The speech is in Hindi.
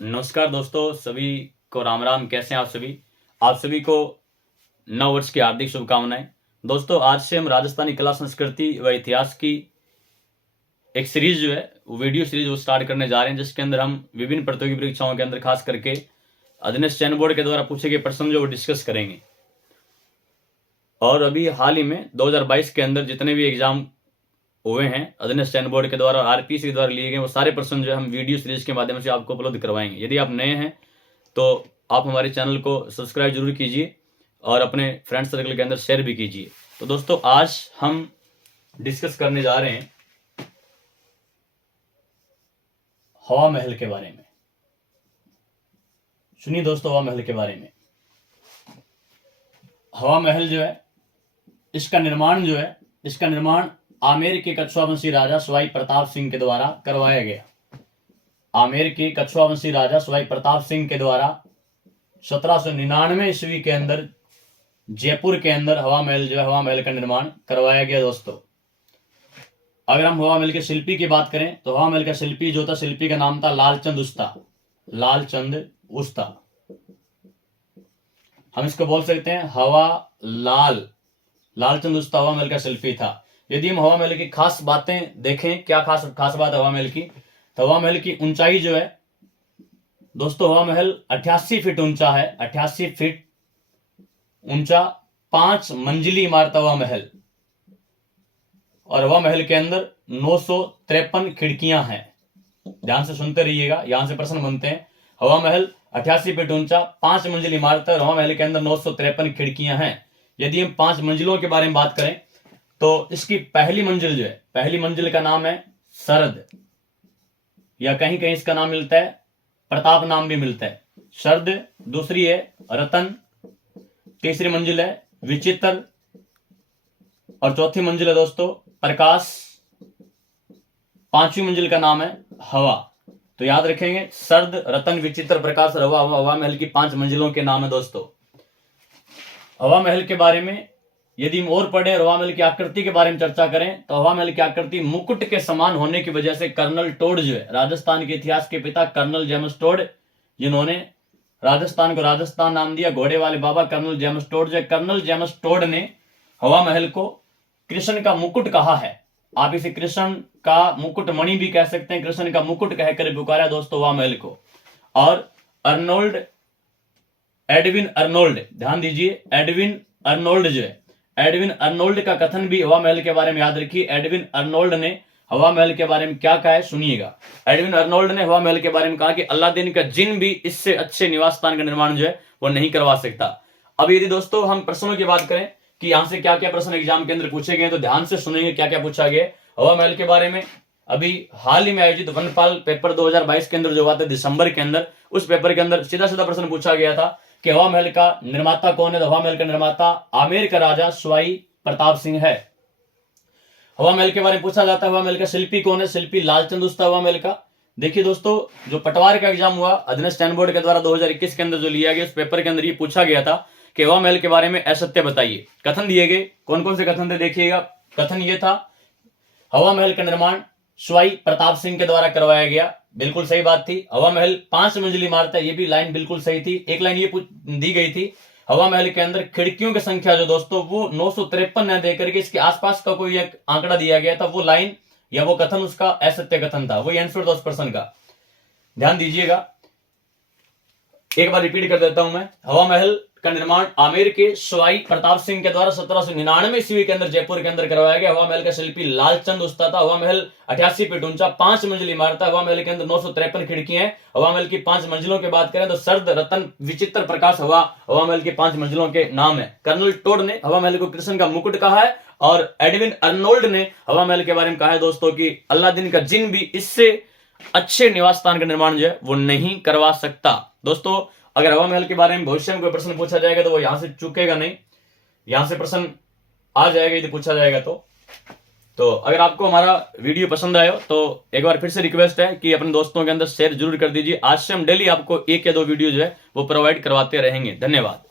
नमस्कार दोस्तों, सभी को राम राम। कैसे हैं आप सभी को नव वर्ष की हार्दिक शुभकामनाएं। दोस्तों, आज से हम राजस्थानी कला संस्कृति व इतिहास की एक सीरीज जो है वीडियो सीरीज वो स्टार्ट करने जा रहे हैं, जिसके अंदर हम विभिन्न प्रतियोगी परीक्षाओं के अंदर खास करके अधीनस्थ चयन बोर्ड के द्वारा पूछे गए प्रश्न जो वो डिस्कस करेंगे। और अभी हाल ही में 2022 के अंदर जितने भी एग्जाम हुए हैं अधीनस्थ चयन बोर्ड के द्वारा आरपीएससी के द्वारा लिए गए, वो सारे प्रश्न जो है हम वीडियो सीरीज के माध्यम से आपको उपलब्ध करवाएंगे। यदि आप नए हैं तो आप हमारे चैनल को सब्सक्राइब जरूर कीजिए और अपने फ्रेंड सर्कल के अंदर शेयर भी कीजिए। तो दोस्तों, आज हम डिस्कस करने जा रहे हैं हवा महल के बारे में। सुनिए दोस्तों, हवा महल के बारे में। हवा महल जो है इसका निर्माण आमेर के कछुआ वंशी राजा सवाई प्रताप सिंह के द्वारा करवाया गया। आमेर के कछुआ वंशी राजा सवाई प्रताप सिंह के द्वारा 1799 ईस्वी के अंदर जयपुर के अंदर हवा महल का निर्माण करवाया गया। दोस्तों, अगर हम हवा महल के शिल्पी की बात करें तो हवा महल का शिल्पी जो था, शिल्पी का नाम था लालचंद उस्ता। हम इसको बोल सकते हैं लालचंद उस्ता हवा महल का शिल्पी था। यदि हम हवा महल की खास बातें देखें, क्या खास बात है हवा महल की, तो हवा महल की ऊंचाई जो है दोस्तों, हवा महल 88 फीट ऊंचा है। 88 फीट ऊंचा 5 मंजिली इमारत हवा महल। और हवा महल के अंदर 953 खिड़कियां हैं। ध्यान से सुनते रहिएगा, यहां से प्रश्न बनते हैं। हवा महल 88 फीट ऊंचा 5 मंजिल इमारत है। हवा महल के अंदर 953 खिड़कियां हैं। यदि हम 5 मंजिलों के बारे में बात करें तो इसकी पहली मंजिल का नाम है सरद, या कहीं कहीं इसका नाम मिलता है प्रताप नाम भी मिलता है, सरद। दूसरी है रतन, तीसरी मंजिल है विचित्र, और चौथी मंजिल है दोस्तों प्रकाश, पांचवी मंजिल का नाम है हवा। तो याद रखेंगे, सरद, रतन, विचित्र, प्रकाश और हवा, हवा महल की 5 मंजिलों के नाम है। दोस्तों, हवा महल के बारे में यदि हम और पढ़े और हवा महल की आकृति के बारे में चर्चा करें तो हवा महल की आकृति मुकुट के समान होने की वजह से कर्नल टोड जो है, राजस्थान के इतिहास के पिता कर्नल जेम्स टोड, जिन्होंने राजस्थान को राजस्थान नाम दिया, घोड़े वाले बाबा कर्नल जेम्स टोड, जो कर्नल जेम्स टोड ने हवा महल को कृष्ण का मुकुट कहा है। आप इसे कृष्ण का मुकुट मणि भी कह सकते हैं, कृष्ण का मुकुट कहकर पुकारा दोस्तों हवा महल को। और एडविन अर्नोल्ड, ध्यान दीजिए, एडविन अर्नोल्ड का कथन भी हवा महल के बारे में याद रखिए। एडविन अर्नोल्ड ने हवा महल के बारे में क्या कहा है, सुनिएगा। एडविन अर्नोल्ड ने हवा महल के बारे में कहा कि अलादीन का जिन भी इससे अच्छे निवास स्थान का निर्माण जो है वो नहीं करवा सकता। अब यदि दोस्तों हम प्रश्नों की बात करें कि यहां से क्या क्या प्रश्न एग्जाम के अंदर पूछे गए, तो ध्यान से सुनेंगे क्या क्या पूछा गया हवा महल के बारे में। अभी हाल ही में आयोजित वनपाल पेपर 2022 के अंदर जो हुआ था दिसंबर के अंदर, उस पेपर के अंदर सीधा प्रश्न पूछा गया था कि हवा महल का निर्माता कौन है। तो हवा महल का निर्माता आमेर का राजा सवाई प्रताप सिंह है। हवा महल के बारे में पूछा जाता है हवा महल का शिल्पी कौन है, शिल्पी लालचंद उस्ता हवा महल का। देखिए दोस्तों, जो पटवार का एग्जाम हुआ अधीनस्थ चयन बोर्ड के द्वारा 2021 के अंदर जो लिया गया, उस पेपर के अंदर ये पूछा गया था कि हवा महल के बारे में असत्य बताइए। कथन दिए गए, कौन कौन से कथन थे देखिएगा। कथन ये था, हवा महल का निर्माण सवाई प्रताप सिंह के द्वारा करवाया गया, बिल्कुल सही बात थी। हवा महल 5 मंजिली इमारत है, ये भी लाइन बिल्कुल सही थी। एक लाइन ये दी गई थी, हवा महल के अंदर खिड़कियों की संख्या जो दोस्तों वो 953 न देकर के इसके आसपास का कोई एक आंकड़ा दिया गया था, वो लाइन या वो कथन उसका असत्य कथन था। वही आंसर था उस प्रश्न का, ध्यान दीजिएगा। एक बार रिपीट कर देता हूं मैं। हवा महल का निर्माण आमेर के सवाई प्रताप सिंह के द्वारा 1799 ईस्वी के अंदर जयपुर के अंदर करवाया गया। हवा महल का शिल्पी लालचंद उस्ता था। हवा महल 88 फीट ऊंचा 5 मंजिल इमारत है। हवा महल के अंदर 953 खिड़कियां हैं। हवा महल की 5 मंजिलों की बात करें तो सरद, रतन, विचित्र, प्रकाश, हवा महल की 5 मंजिलों के नाम है। कर्नल टोड ने हवा महल को कृष्ण का मुकुट कहा है, और एडविन अर्नोल्ड ने हवा महल के बारे में कहा है दोस्तों कि अलादीन का जिन भी इससे अच्छे निवास स्थान का निर्माण जो है वो नहीं करवा सकता। दोस्तों, अगर हवा महल के बारे में भविष्य में कोई प्रश्न पूछा जाएगा तो वो यहां से चूकेगा नहीं, यहां से प्रश्न आ जाएगा यदि पूछा जाएगा तो अगर आपको हमारा वीडियो पसंद आया तो एक बार फिर से रिक्वेस्ट है कि अपने दोस्तों के अंदर शेयर जरूर कर दीजिए। आज से हम डेली आपको 1 या 2 वीडियो जो है वो प्रोवाइड करवाते रहेंगे। धन्यवाद।